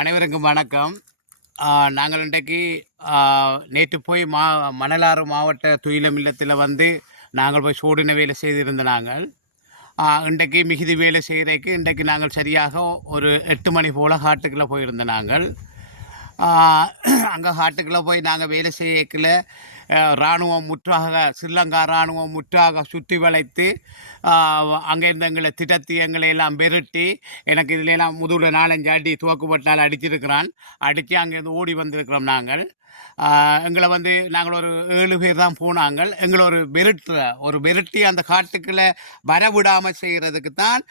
அனைவருக்கும் வணக்கம். நாங்கள் இன்றைக்கு நேற்று போய் மணலாறு மாவட்ட துயிலம் இல்லத்தில் வந்து நாங்கள் போய் சோடின வேலை செய்திருந்த நாங்கள் இன்றைக்கு மிகுதி வேலை செய்கிறதுக்கு இன்றைக்கு நாங்கள் சரியாக ஒரு 8 மணி போல் காட்டுக்குள்ளே போயிருந்த நாங்கள் அங்கே காட்டுக்குள்ளே போய் நாங்கள் வேலை செய்யக்கில் இராணுவம் முற்றாக ஸ்ரீலங்கா இராணுவம் முற்றாக சுற்றி வளைத்து அங்கேருந்து எங்களை திடத்தி எங்களை எல்லாம் பெருட்டி எனக்கு இதில் எல்லாம் முதுகில் 4-5 அடி துவக்கப்பட்டால் அடிச்சிருக்கிறான். அடித்து அங்கேருந்து ஓடி வந்திருக்கிறோம் நாங்கள். எங்களை வந்து நாங்கள் ஒரு 7 பேர் தான் போனாங்கள். எங்களை ஒரு பெருட்டி அந்த காட்டுக்குள்ளே வரவிடாமல் செய்கிறதுக்கு தான்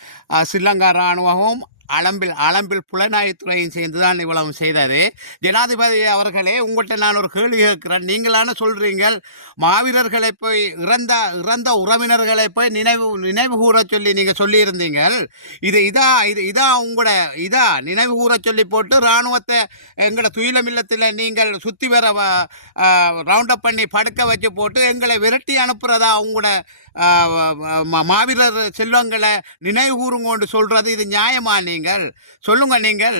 ஸ்ரீலங்கா இராணுவமும் அளம்பில் புலனாய்வுத்துறையும் சேர்ந்து தான் இவ்வளவு செய்தார். ஜனாதிபதி அவர்களே, உங்கள்கிட்ட நான் ஒரு கேள்வி கேட்கிறேன். நீங்களான சொல்கிறீங்கள் மாவீரர்களை போய் இறந்த உறவினர்களை போய் நினைவு கூற சொல்லி நீங்கள் சொல்லியிருந்தீங்கள். இதா உங்களோட நினைவு கூற சொல்லி போட்டு இராணுவத்தை எங்களை துயிலம் இல்லத்தில் நீங்கள் சுற்றி வர ரவுண்டப் பண்ணி படுக்க வச்சு போட்டு எங்களை விரட்டி அனுப்புகிறதா உங்களோட மாவீரர் செல்வங்களை நினைவு கூறுங்கொண்டு சொல்கிறது இது நியாயமா? நீங்கள் சொல்லுங்க. நீங்கள்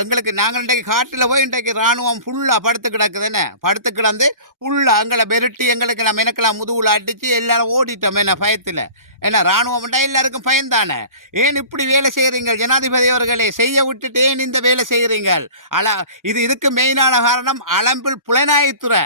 எங்களுக்கு நாங்கள் இன்றைக்கு காட்டில் போய் இன்றைக்கு இராணுவம் ஃபுல்லாக படுத்து கிடக்குதுன்னு படுத்து கிடந்து ஃபுல்லாக எங்களை பெருட்டி எங்களுக்கு நம்ம எனக்கெல்லாம் முதுகுல அடித்து எல்லாரும் ஓடிட்டோம். என்ன பயத்தில்? என்ன இராணுவம்டா எல்லாருக்கும் பயந்தானே. ஏன் இப்படி வேலை செய்கிறீங்க ஜனாதிபதி அவர்களே? செய்ய விட்டுட்டு ஏன் இந்த வேலை செய்கிறீங்கள்? இதுக்கு மெயினான காரணம் அளம்பில் புலனாய்வுத்துறை.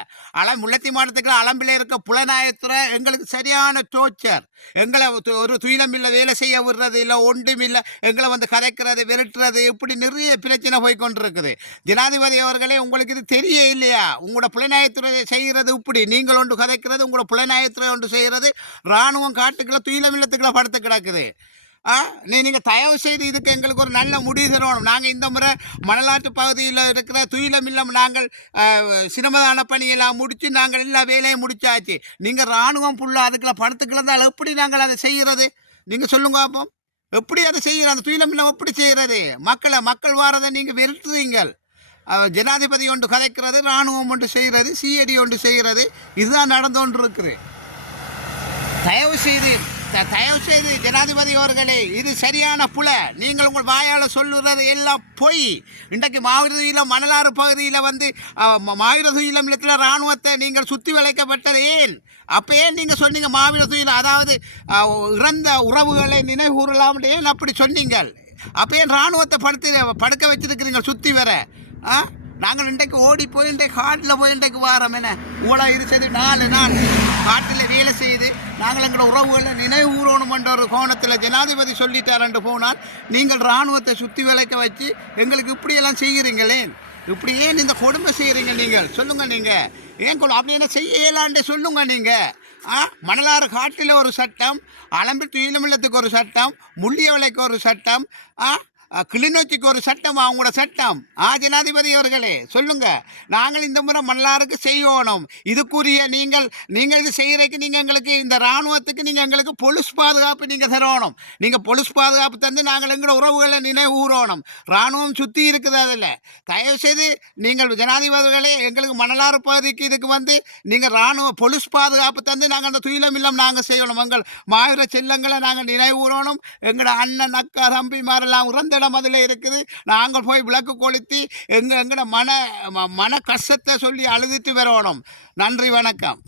முல்லைத்தீவு மாவட்டத்துக்கு அளம்பில் இருக்க புலனாய்வுத்துறை எங்களுக்கு சரியான டோர்ச்சர். எங்களை ஒரு துயிலம் இல்லை, வேலை செய்ய விடுறது இல்லை, ஒன்றும் இல்லை, எங்களை வந்து கதைக்கிறது, விரட்டுறது, இப்படி நிறைய பிரச்சனை போய்கொண்டிருக்குது. ஜனாதிபதி அவர்களே, உங்களுக்கு இது தெரிய இல்லையா? உங்களோட புலனாய்வுத்துறை செய்கிறது இப்படி. நீங்கள் ஒன்று கதைக்கிறது, உங்களோட புலனாய்வுத்துறை ஒன்று செய்கிறது. இராணுவம் காட்டுக்குள்ள துயிலம் இல்லத்துக்குள்ள படுத்து கிடக்குது. நீங்கள் தயவு செய்து இதுக்கு எங்களுக்கு ஒரு நல்ல முடிவு தரணும். நாங்கள் இந்த முறை மணலாற்று பகுதியில் இருக்கிற துயிலம் இல்லம் நாங்கள் சிரமதான பணியெல்லாம் முடித்து நாங்கள் எல்லா வேலையும் முடிச்சாச்சு. நீங்கள் இராணுவம் ஃபுல்லாக அதுக்குள்ள படுத்துக்கிறதால் எப்படி நாங்கள் அதை செய்கிறது? நீங்கள் சொல்லுங்க பார்ப்போம். எப்படி அதை செய்கிற அந்த துயிலம் இல்லம் எப்படி செய்கிறது? மக்கள் வாரதை நீங்கள் வெறுத்துறீங்கள். ஜனாதிபதி ஒன்று கதைக்கிறது, இராணுவம் ஒன்று செய்கிறது, சிஐடி ஒன்று செய்கிறது. இதுதான் நடந்து கொண்டு இருக்குது. தயவு செய்து ஜனாதிபதி அவர்களே, இது சரியான புல. நீங்கள் உங்கள் வாயால் சொல்லுறது எல்லாம் பொய். இன்றைக்கு மாவீரதுயிலம் மணலாறு பகுதியில் வந்து மாவீரதுயிலம் இல்லத்தில் இராணுவத்தை நீங்கள் சுற்றி வளைக்கப்பட்டது ஏன்? அப்போ ஏன் நீங்கள் சொன்னீங்க மாவீரதுயிலம், அதாவது இறந்த உறவுகளை நினைவு கூறலாம் ஏன் அப்படி சொன்னீங்கள்? அப்போ ஏன் இராணுவத்தை படுக்க வச்சிருக்கிறீங்க சுற்றி வர? நாங்கள் இன்றைக்கு ஓடி போய் இன்றைக்கு காட்டில் போய் இன்றைக்கு வாரோம். என்ன ஊழல் இருச்சது 4 நாள் காட்டில் வேலை செய்து நாங்கள் எங்களோட உறவுகளை நினைவு கூறணும் என்ற ஒரு கோணத்தில் ஜனாதிபதி சொல்லிட்டாரண்டு போனால் நீங்கள் இராணுவத்தை சுற்றி விளைக்க வச்சு எங்களுக்கு இப்படியெல்லாம் செய்கிறீங்களே. இப்படி ஏன் இந்த கொடுமை செய்கிறீங்க? நீங்கள் சொல்லுங்கள். நீங்கள் ஏன் அப்படி என்ன செய்யலான்ட்டு சொல்லுங்க. நீங்கள் மணலாறு காட்டில் ஒரு சட்டம், அளம்பில் துயிலம் இல்லத்துக்கு ஒரு சட்டம், முள்ளிய விலைக்கு ஒரு சட்டம், கிளிநொச்சிக்கு ஒரு சட்டம், அவங்களோட சட்டம். ஜனாதிபதி அவர்களே சொல்லுங்க. நாங்கள் இந்த முறை மணலாருக்கு செய்யணும். இதுக்குரிய நீங்கள் இது செய்கிறதுக்கு நீங்கள் எங்களுக்கு இந்த இராணுவத்துக்கு நீங்கள் எங்களுக்கு பொலிஸ் பாதுகாப்பு நீங்கள் தரணும். நீங்கள் பொலிஸ் பாதுகாப்பு தந்து நாங்கள் எங்களோட உறவுகளை நினைவு கூறணும். இராணுவம் சுற்றி இருக்குது. அதில் தயவுசெய்து நீங்கள் ஜனாதிபதிகளே எங்களுக்கு மணலாறு பகுதிக்கு இதுக்கு வந்து நீங்கள் இராணுவ பொலிஸ் பாதுகாப்பு தந்து நாங்கள் அந்த துயிலம் இல்லம் நாங்கள் செய்யணும். எங்கள் மாவீர செல்லங்களை நாங்கள் நினைவு கூறணும். எங்களோட அண்ணன் அக்கா தம்பிமாரெல்லாம் இறந்த இடம் அதில் இருக்குது. நாங்கள் போய் விளக்கு கொளுத்தி எங்களோட மன கஷ்டத்தை சொல்லி அழுதுட்டு வரணும். நன்றி, வணக்கம்.